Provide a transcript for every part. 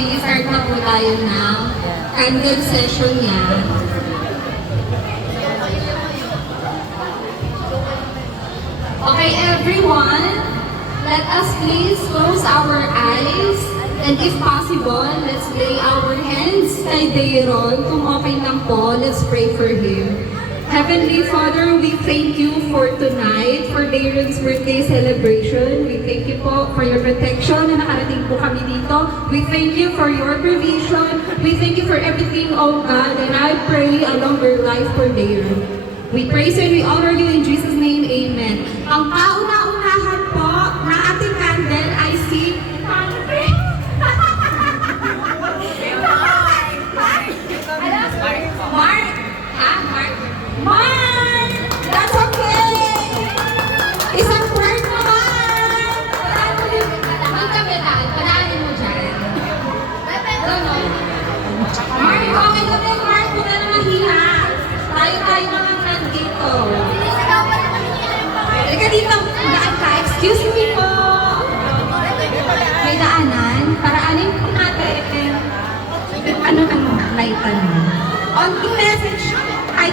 sige, start na po tayo ng candle session niya. Okay, everyone, let us please close our eyes and if possible, let's lay our hands kay Dayron. Kung okay lang po, let's pray for him. Heavenly Father, we thank you for tonight, for Dayron's birthday celebration. We thank you po for your protection na nakarating po kami dito. We thank you for your provision. We thank you for everything, oh God, and I pray a longer life for Dayron. We praise you and we honor you in Jesus' name, amen. Ang kauna-unahan po na ating candle ay si Mark! Mark! Mark! That's okay! Isang word naman! Ang kapitan, panaanin mo dyan. Mark, okay na din, Mark. Huwag ka na mahiya. Tayo naman nandito. Halika dito, daan ka. Excuse me po. May daanan. Paraanin po natin. Lightan mo. On the message, kahit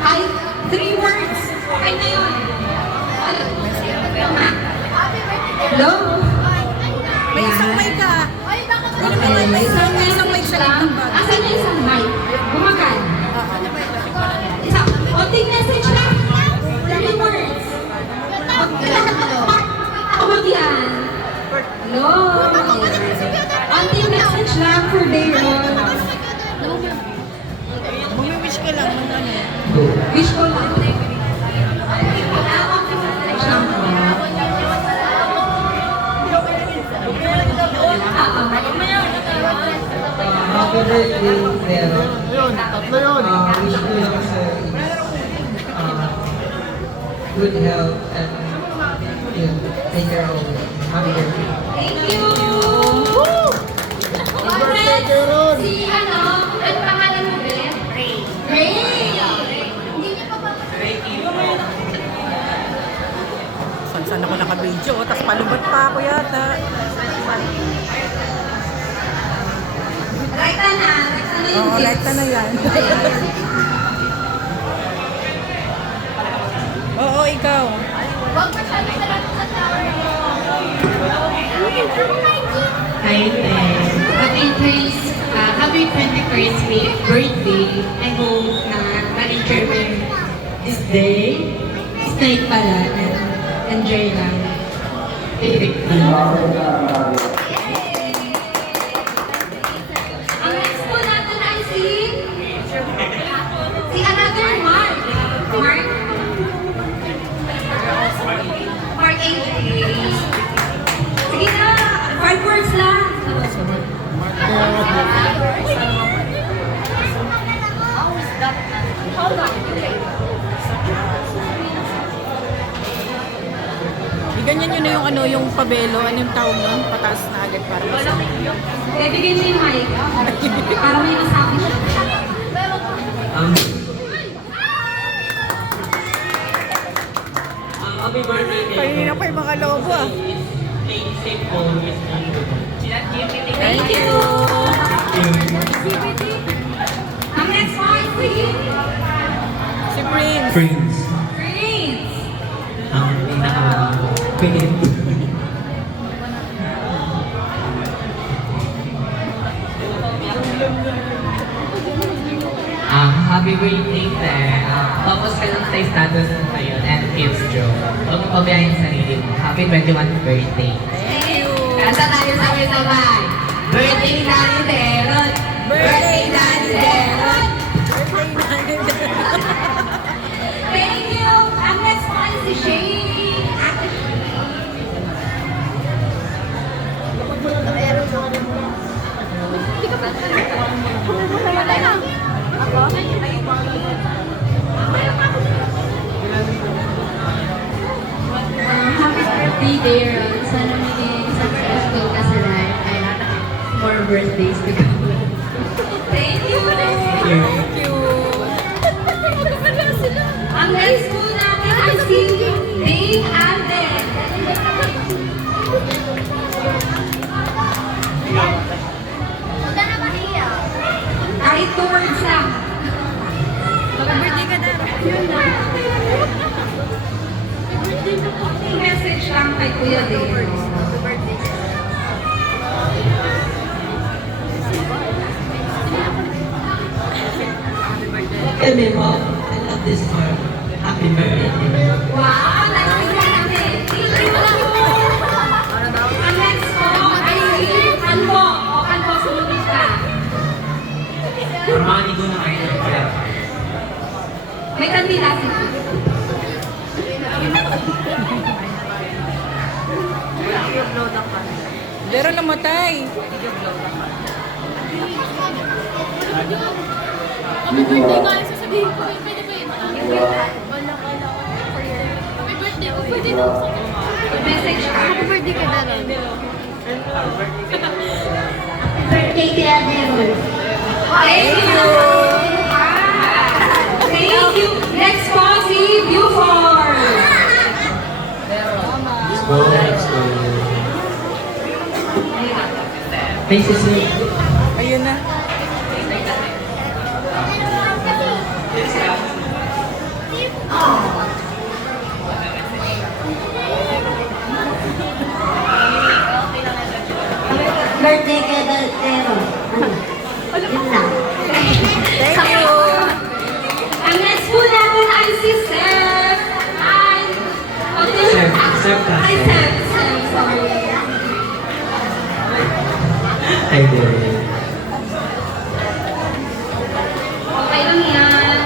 kahit 3 words. Okay na yun. Hello? May isang mic ka. Okay. May isang mic siya lang. Asan na isang mic? Bumagal. Konting message lang. 3 words. Huwag yan. Hello? Konting message lang for Dayron. Bumi-wish ka lang. Wish ko lang. Konting message lang po. Happy birthday, Dayron. Tatlo yun. Wish ko lang sa good health and take care of you. Happy birthday. Thank you! Si ano pangalan mo, Ben? Ray! Saan ako naka-video, tapos palubat pa ako yata. Right na yung Oo, kids. like na yan. Oo, ikaw. Hi there. Happy 21st birthday. I hope na ma-enjoy mo this day. This night pala. Enjoy lang. Perfect day. Ang next po natin ay si another Mark. Mark AJ. Sige na, 5 words lang. Ganyan yun na yung yung pabelo. Ano yung tawag nun? Pataas na agad para Bibigyan mo yung mic. Para may masabi siya. Happy birthday, kanina pa yung mga lobo ah. Thank you. Ang next one, please. Si Prince. Prince. Prince. Ang pinaka-pinit. Happy birthday, Te. Tapos ka lang sa status mo ngayon and kids, Joe. Huwag mo pabayahin sa sarili mo. Happy 21st birthday. Thank you. Kasa tayo sabay-sabay. Birthday na ni Deron. Birthday na ni Deron. Thank you. Ang next one si Shane. Ate Happy birthday, Daryl. Sana maging successful ka sa life and more birthdays to come. Thank you. Thank you. Ang next po natin ay si Dave Alden. kay Kuya Dave. Eme mo, I love this part. Happy birthday. Wow, nice natin. Ang next po ay si Kalbo. O Kalbo, sumunod ka. Armani ko na kayo ng pera. May kandidato. Pero namatay. Happy birthday nga yung sasabihin ko. Pwede ba yun? Wala ka lang. Happy birthday. Oh, pwede na. Message ka. Happy birthday ka na rin. Birthday kaya Devon. Thank you. Thank you. Next po si Buford. Let's go, let's go. Faces in. Ayun na. Birthday kaya Devon. Yun lang. Thank you. Ang next po natin ay si Seth. Seth ka. Ay, Seth. Sorry. Ay, Devon. Okay lang yan.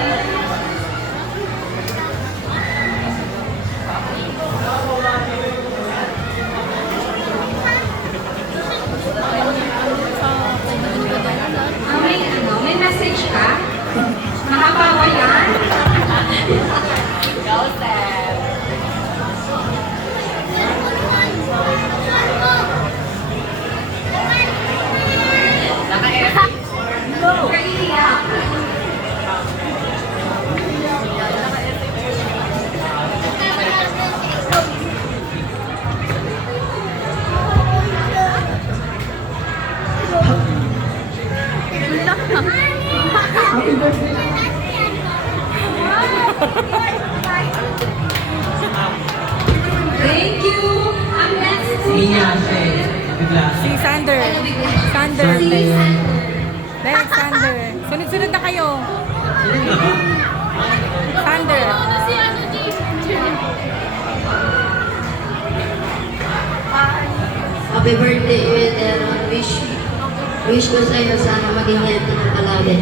May message ka? Mahaba ba yan? Kaiiyak. Happy birthday. Thank you. Ang next po Minya siya eh. Bigla. Si Sander. Sander. Si Next, Sander. Sunod-sunod na kayo. Sino na ba? Sander. Ano si ano, James? Happy birthday kaya Devon. Wish ko sa'yo sana maging healthy na palagi.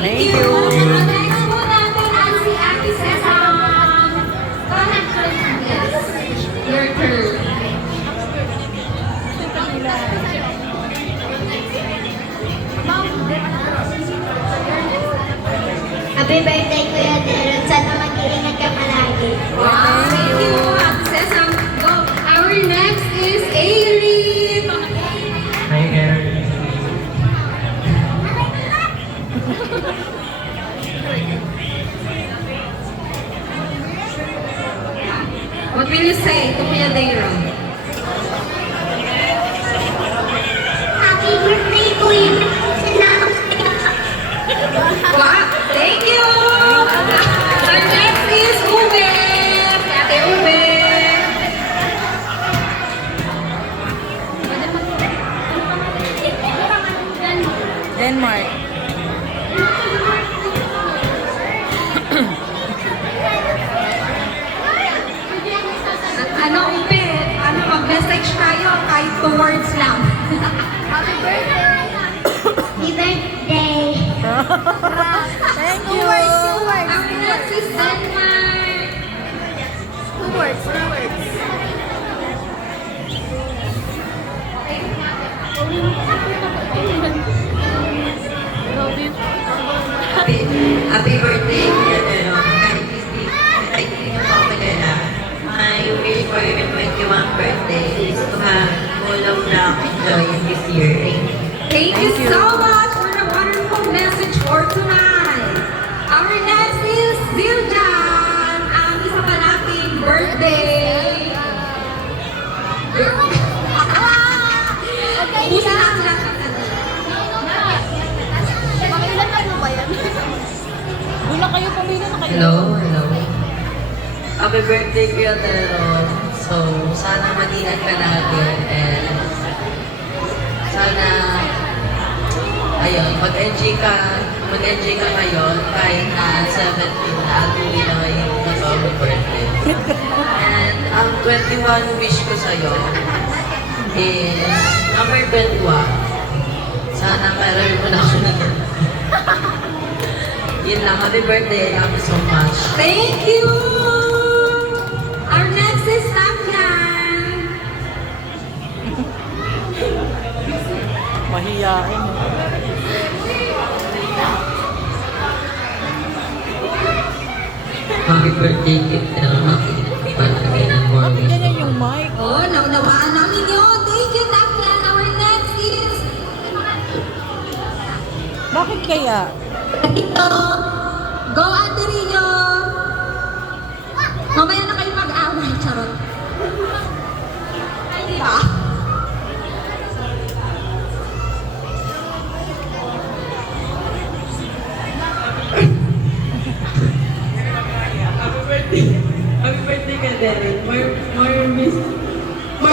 Thank you. Ang next po natin ay si Ate Sesam. Go ahead. Yes. Your turn. Happy birthday Kuya Devon. Sana mag-iingat ka palagi. Wow, thank you, Ate Sesam. Go. Our next is Aileen. Hi, Aaron. What will you say to Kuya Dayron? Happy birthday Kuya. Wow, thank you. Our next is Ube. Si Ate Ube. Denmark. Ano, Ube? Ano, mag-message tayo kahit 2 words lang. Happy birthday! Happy birthday. Thank you. Our next is Denmark. 2 words, 2 words. Love you. Happy birthday, Kuya Devon. Kahit hindi mo pa kilala, my wish for your 21st birthday is to have full of love and joy in this year. Thank you so much for the wonderful message for tonight. Our next is Ziljan. Ang isa pa nating birthday. Ubusin natin lahat ng Pakailan ano ba yan? Doon na kayo, pumili na kayo. Hello, hello. Happy birthday, Kuya Devon. So, So, sana mag-ingat ka lagi and sana, ayun, mag-enjoy ka ngayon kahit na 17 na tuloy na yung nag-away birthday. And ang 21 wish ko sa'yo is number 21. Sana meron mo na ako na. Yun lang, happy birthday. Love you so much. Thank you! Our next is Samyan. Mahiyain. Happy birthday, Kit. Bakit ganyan yung mic? Oh, naunawaan namin yun. Thank you, Samyan. Our next is... Bakit kaya? Ito. Go, Adelino. Mamaya na kayo mag-away. Charot. Ay, di ba? Happy birthday ka, Derek. More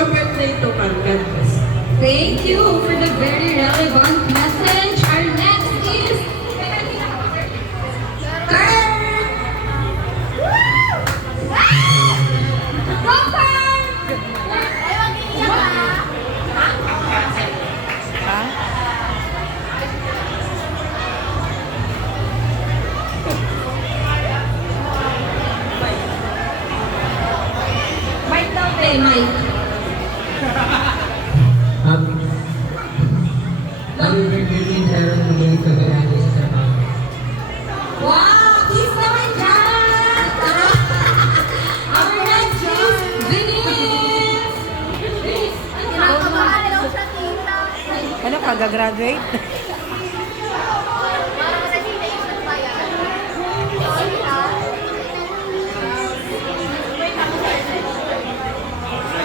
birthday to come. God bless. Thank you for the very relevant message. Our next is... Kurt! Go, Kurt! Ha? Mike daw, Mike. Happy birthday, Kit. Aaron, magiging kagayaan sa trabaho. Wow! Kiss naman dyan! Our next is Vince! Kinakabahan daw sa tita. Ano ka, gagraduate? Parang sa tita yung nagbayad.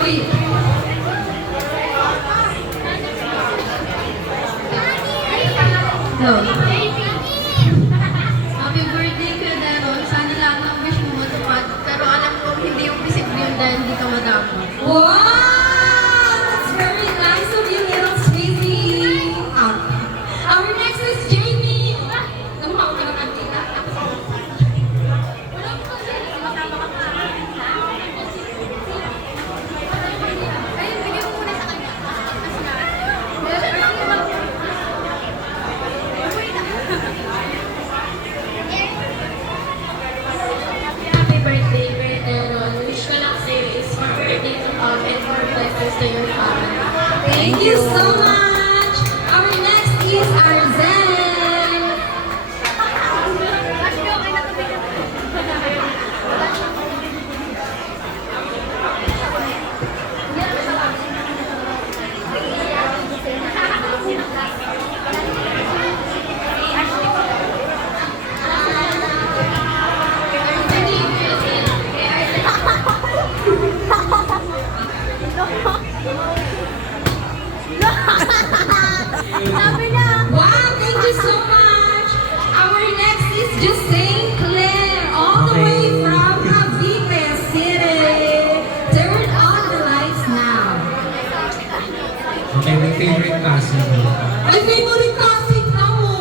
Uy! So, happy birthday ka, Daron. Sana lahat ng wish mo matupad. Pero alam ko, hindi yung posible yun dahil hindi ka madamo. Wow! That's very nice of you, little sweetie! Our next is Jamie! Nakuha ko ka ng kantina. Ayun, bigyan mo muna sa kanya. Happy birthday, Daron. Wish ko lang sa'yo is more birthday to come and more blessings to your family. Thank you so much! Our next is Arzen! Mas ko, okay na ito, bigyan mo. Sabi na. Wow, thank you so much! Our next is Justine Claire, all the way from Cavite City. Turn on the lights now. Okay, my favorite cousin. My favorite topic na mo!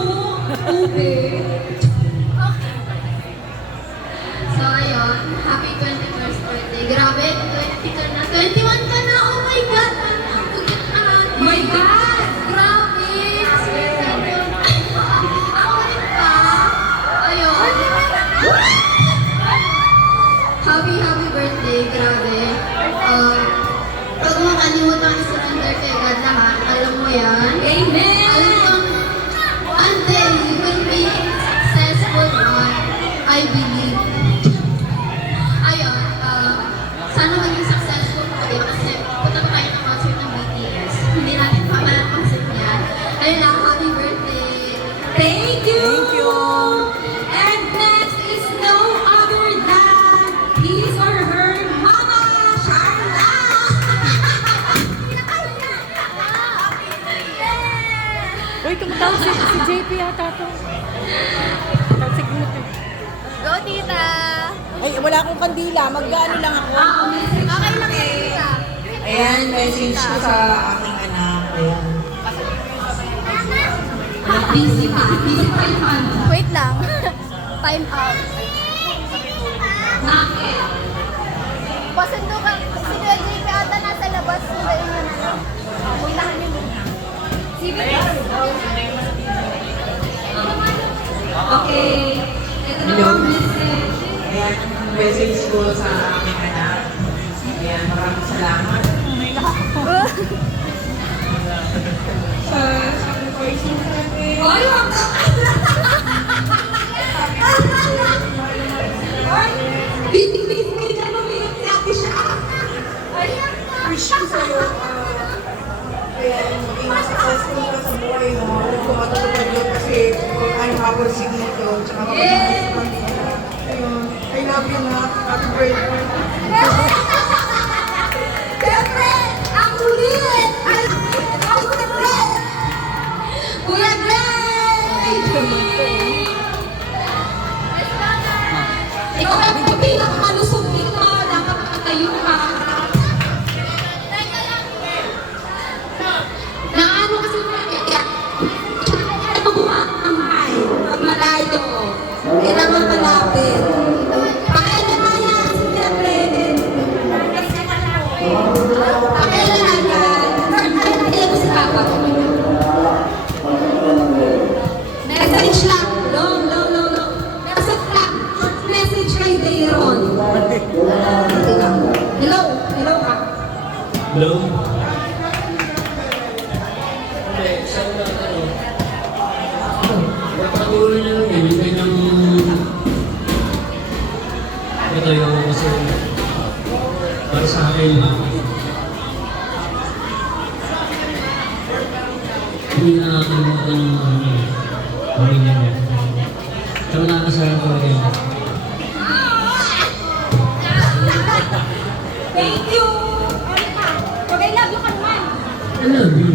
Ube. So, ayun. Happy 21st birthday. Grabe, 20 ka na. 21 ka na! Oh my God! My God! Grabe! Ako rin pa! Ayun. Happy birthday. Grabe. Huwag mo kalimutan i-surrender kay God lahat. Alam mo yan. Amen! Alam mo, and then you will be successful one. I believe. Ayun, sana maging successful kayo kasi punta pa tayo ng concert ng BTS. Hindi natin mamalampasin yan. Ayun lang, happy birthday. Thank you! Thank you! And next is no other than his or her mama, Sharla! Uy, tumatawag si JP yata to. Tagsig mo to. Go, tita. Ay, wala akong kandila. Mag-ano lang ako. Message Okay lang eh. Ayan, message ko sa aking anak. Ayan. Busy pa. Busy pa yung ano. Wait lang. Time out. Bakit? Pasundo ka. Si Kuya JP ata nasa labas. Sundayin mo na lang. Puntahan niyo muna. Okay. Ito na po ang message. Ayan, message ko sa aking anak. Ayan, maraming salamat. Sa sacrifice mo sa akin. Hoy, wag ka! Hoy! Binig-binig ka lumiyak si Ate siya. Wish ko sa'yo, ayan, maging successful ka sa buhay mo. Kung matutupad yun kasi kung ano mapursig mo to. Tsaka maging ayun, I love you na. Happy birthday. Siyempre, ang kulit! Ang kulit! Kuya Gray! Ikaw ang pinakamalusog dito. Dapat nakatayo ka. Naano kasi naiiyak. Ano bumakamay? Malayo. Kailangan malapit. Pakailan na yan si Kuya Gray. Pakailan na yan. Pakailan ko si Papa. Message lang. Long. Message lang. Message kay Dayron. Hello. Hello ka. Hello? Hindi, saan na ano? Pagpatuloy niya lang yun, yung kanyang... Ito yung kasi... Para sa akin, hindi na nakakalimutan yung pamilya niya. Pero nakakasarap ko rin. Thank you. Okay, love you ka naman. I love you.